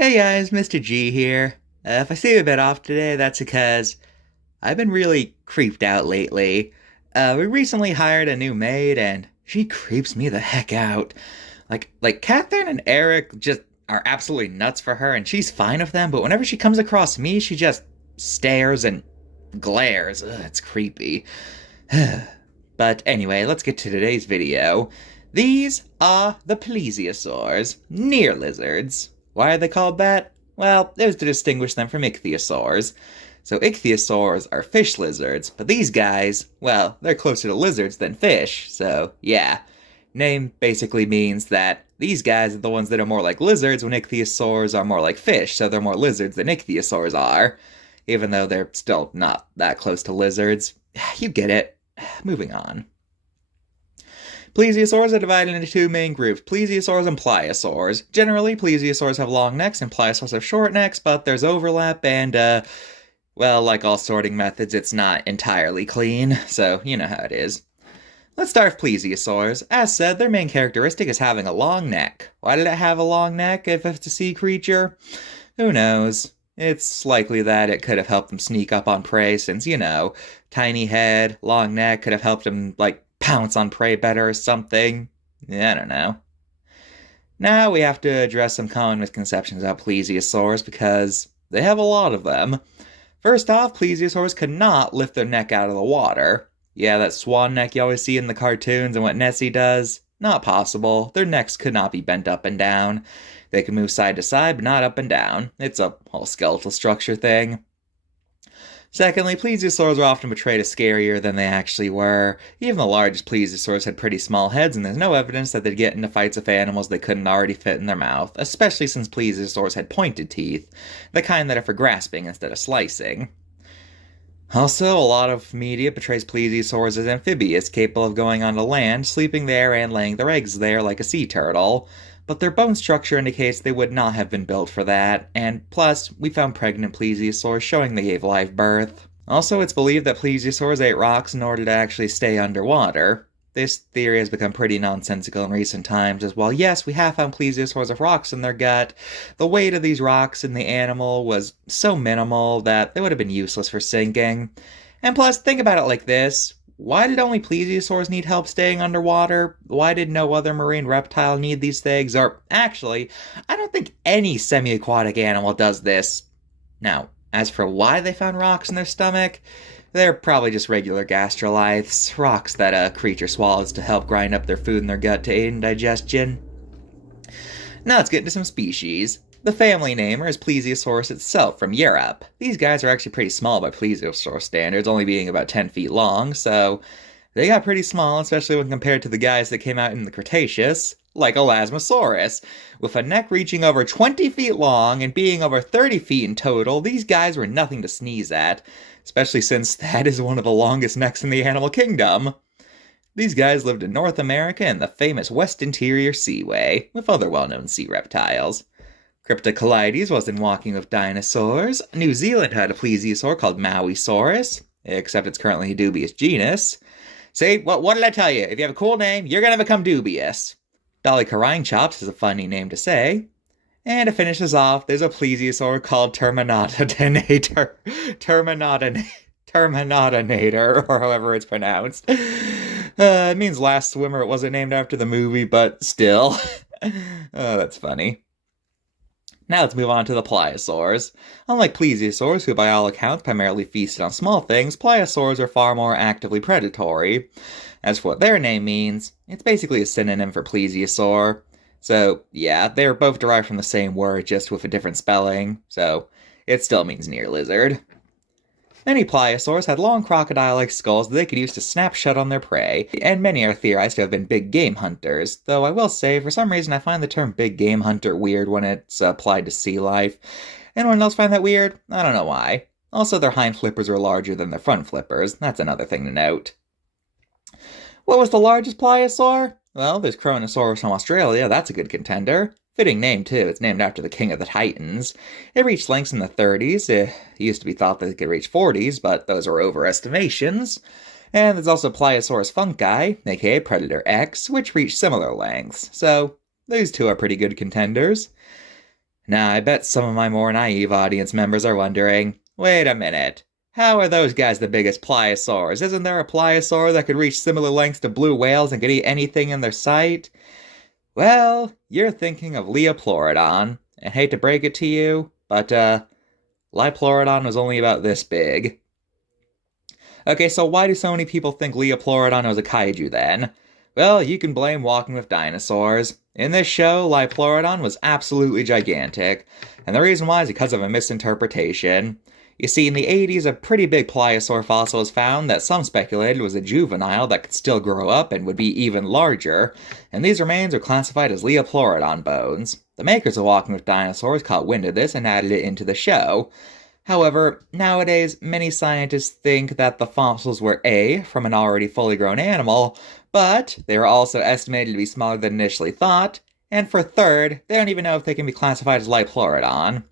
Hey guys, Mr.G here. If I seem a bit off today, that's because I've been really creeped out lately. We recently hired a new maid, and she creeps me the heck out. Like Catherine and Eric just are absolutely nuts for her, and she's fine with them. But whenever she comes across me, she just stares and glares. Ugh, it's creepy. But anyway, let's get to today's video. These are the Plesiosaurs, near lizards. Why are they called that? Well, it was to distinguish them from ichthyosaurs. So ichthyosaurs are fish lizards, but these guys, well, they're closer to lizards than fish, so yeah. Name basically means that these guys are the ones that are more like lizards when ichthyosaurs are more like fish, so they're more lizards than ichthyosaurs are, even though they're still not that close to lizards. You get it. Moving on. Plesiosaurs are divided into two main groups, plesiosaurs and pliosaurs. Generally, plesiosaurs have long necks and pliosaurs have short necks, but there's overlap and, well, like all sorting methods, it's not entirely clean, so you know how it is. Let's start with plesiosaurs. As said, their main characteristic is having a long neck. Why did it have a long neck if it's a sea creature? Who knows? It's likely that it could have helped them sneak up on prey since, you know, tiny head, long neck could have helped them, like, pounce on prey better or something. I don't know. Now we have to address some common misconceptions about plesiosaurs because they have a lot of them. First off, plesiosaurs could not lift their neck out of the water. Yeah, that swan neck you always see in the cartoons and what Nessie does? Not possible. Their necks could not be bent up and down. They can move side to side, but not up and down. It's a whole skeletal structure thing. Secondly, plesiosaurs are often portrayed as scarier than they actually were. Even the largest plesiosaurs had pretty small heads, and there's no evidence that they'd get into fights with animals they couldn't already fit in their mouth, especially since plesiosaurs had pointed teeth, the kind that are for grasping instead of slicing. Also, a lot of media portrays plesiosaurs as amphibious, capable of going onto land, sleeping there, and laying their eggs there like a sea turtle. But their bone structure indicates they would not have been built for that, and plus, we found pregnant plesiosaurs showing they gave live birth. Also, it's believed that plesiosaurs ate rocks in order to actually stay underwater. This theory has become pretty nonsensical in recent times, as while yes, we have found plesiosaurs with rocks in their gut, the weight of these rocks in the animal was so minimal that they would have been useless for sinking. And plus, think about it like this. Why did only plesiosaurs need help staying underwater? Why did no other marine reptile need these things? Or, actually, I don't think any semi-aquatic animal does this. Now, as for why they found rocks in their stomach, they're probably just regular gastroliths, rocks that a creature swallows to help grind up their food in their gut to aid in digestion. Now let's get into some species. The family name is Plesiosaurus itself from Europe. These guys are actually pretty small by plesiosaur standards, only being about 10 feet long, so they got pretty small, especially when compared to the guys that came out in the Cretaceous, like Elasmosaurus. With a neck reaching over 20 feet long and being over 30 feet in total, these guys were nothing to sneeze at, especially since that is one of the longest necks in the animal kingdom. These guys lived in North America and the famous West Interior Seaway, with other well-known sea reptiles. Cryptocolytes wasn't walking with dinosaurs. New Zealand had a plesiosaur called Mauisaurus, except it's currently a dubious genus. See, what did I tell you? If you have a cool name, you're gonna become dubious. Dolichorhynchops is a funny name to say. And to finish us off, there's a plesiosaur called Terminodinator, or however it's pronounced. It means last swimmer. It wasn't named after the movie, but still. Oh, that's funny. Now let's move on to the pliosaurs. Unlike plesiosaurs, who by all accounts primarily feasted on small things, pliosaurs are far more actively predatory. As for what their name means, it's basically a synonym for plesiosaur. So, yeah, they're both derived from the same word, just with a different spelling, so it still means near lizard. Many pliosaurs had long crocodile-like skulls that they could use to snap shut on their prey, and many are theorized to have been big game hunters, though I will say, for some reason I find the term big game hunter weird when it's applied to sea life. Anyone else find that weird? I don't know why. Also, their hind flippers are larger than their front flippers, that's another thing to note. What was the largest pliosaur? Well, there's Kronosaurus from Australia, that's a good contender. Fitting name, too. It's named after the king of the Titans. It reached lengths in the 30s. It used to be thought that it could reach 40s, but those are overestimations. And there's also Plesiosaurus funki, aka Predator X, which reached similar lengths. So, these two are pretty good contenders. Now, I bet some of my more naive audience members are wondering, wait a minute. How are those guys the biggest pliosaurs? Isn't there a pliosaur that could reach similar lengths to blue whales and could eat anything in their sight? Well, you're thinking of Leoplorodon, and hate to break it to you, but, Liplorodon was only about this big. Okay, so why do so many people think Leoplorodon was a kaiju then? Well, you can blame Walking with Dinosaurs. In this show, Liplorodon was absolutely gigantic, and the reason why is because of a misinterpretation. You see, in the 80s, a pretty big pliosaur fossil was found that some speculated was a juvenile that could still grow up and would be even larger, and these remains are classified as Leoplorodon bones. The makers of Walking with Dinosaurs caught wind of this and added it into the show. However, nowadays, many scientists think that the fossils were A, from an already fully grown animal, but they were also estimated to be smaller than initially thought, and for third, they don't even know if they can be classified as Liplorodon.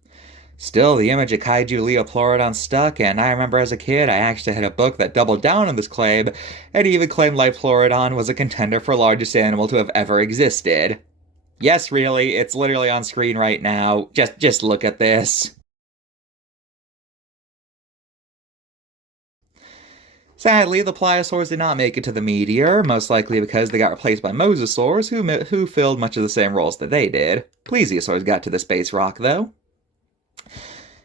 Still, the image of Kaiju Leoplorodon stuck, and I remember as a kid I actually had a book that doubled down on this claim, and even claimed Liplorodon was a contender for largest animal to have ever existed. Yes, really, it's literally on screen right now. Just look at this. Sadly, the pliosaurs did not make it to the meteor, most likely because they got replaced by mosasaurs, who filled much of the same roles that they did. Plesiosaurs got to the space rock, though.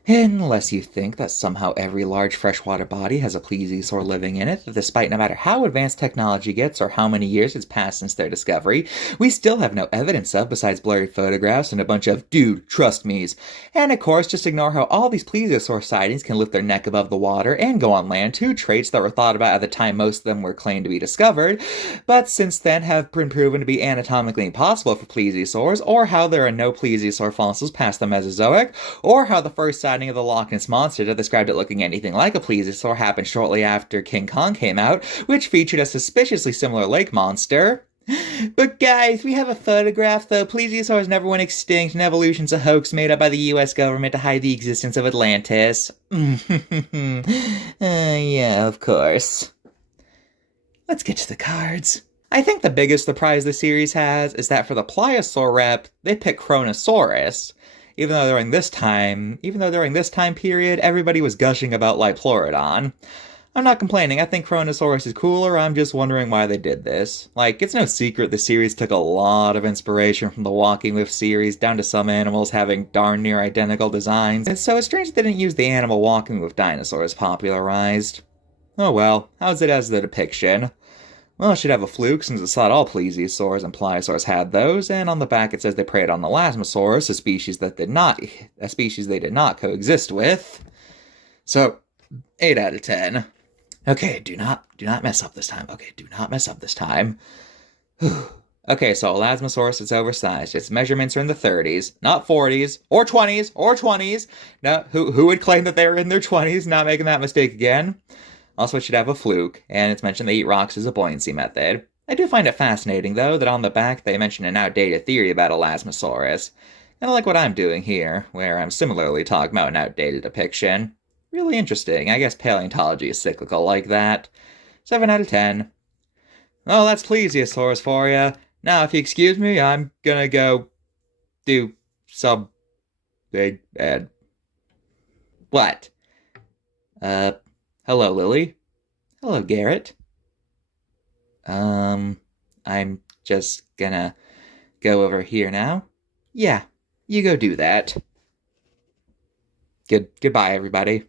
Unless you think that somehow every large freshwater body has a plesiosaur living in it, despite no matter how advanced technology gets or how many years it's passed since their discovery, we still have no evidence of besides blurry photographs and a bunch of dude, trust me's. And of course, just ignore how all these plesiosaur sightings can lift their neck above the water and go on land, two traits that were thought about at the time most of them were claimed to be discovered, but since then have been proven to be anatomically impossible for plesiosaurs, or how there are no plesiosaur fossils past the Mesozoic, or how the first sighting of the Loch Ness Monster that described it looking anything like a plesiosaur happened shortly after King Kong came out, which featured a suspiciously similar lake monster. But guys, we have a photograph though. Plesiosaurs never went extinct, and evolution's a hoax made up by the US government to hide the existence of Atlantis. Yeah, of course. Let's get to the cards. I think the biggest surprise the series has is that for the pliosaur rep, they picked Kronosaurus. Even though during this time period, everybody was gushing about Liplorodon. I'm not complaining, I think Kronosaurus is cooler, I'm just wondering why they did this. Like, it's no secret the series took a lot of inspiration from the Walking With series, down to some animals having darn near identical designs, and so it's strange they didn't use the animal Walking With Dinosaurs popularized. Oh well, how's it as the depiction? Well, it should have a fluke since it's thought all plesiosaurs and pliosaurs had those, and on the back it says they preyed on Elasmosaurus, a species they did not coexist with. So, 8 out of 10. Okay, do not mess up this time. Okay, so Elasmosaurus is oversized. Its measurements are in the 30s, not 40s, or 20s. Now, who would claim that they were in their 20s, not making that mistake again? Also, it should have a fluke, and it's mentioned they eat rocks as a buoyancy method. I do find it fascinating, though, that on the back they mention an outdated theory about Elasmosaurus. Kinda like what I'm doing here, where I'm similarly talking about an outdated depiction. Really interesting. I guess paleontology is cyclical like that. 7 out of 10. Well, that's Plesiosaurs for you. Now, if you excuse me, I'm gonna go do some big bad. What? Hello, Lily. Hello, Garrett. I'm just gonna go over here now. Yeah, you go do that. Goodbye, everybody.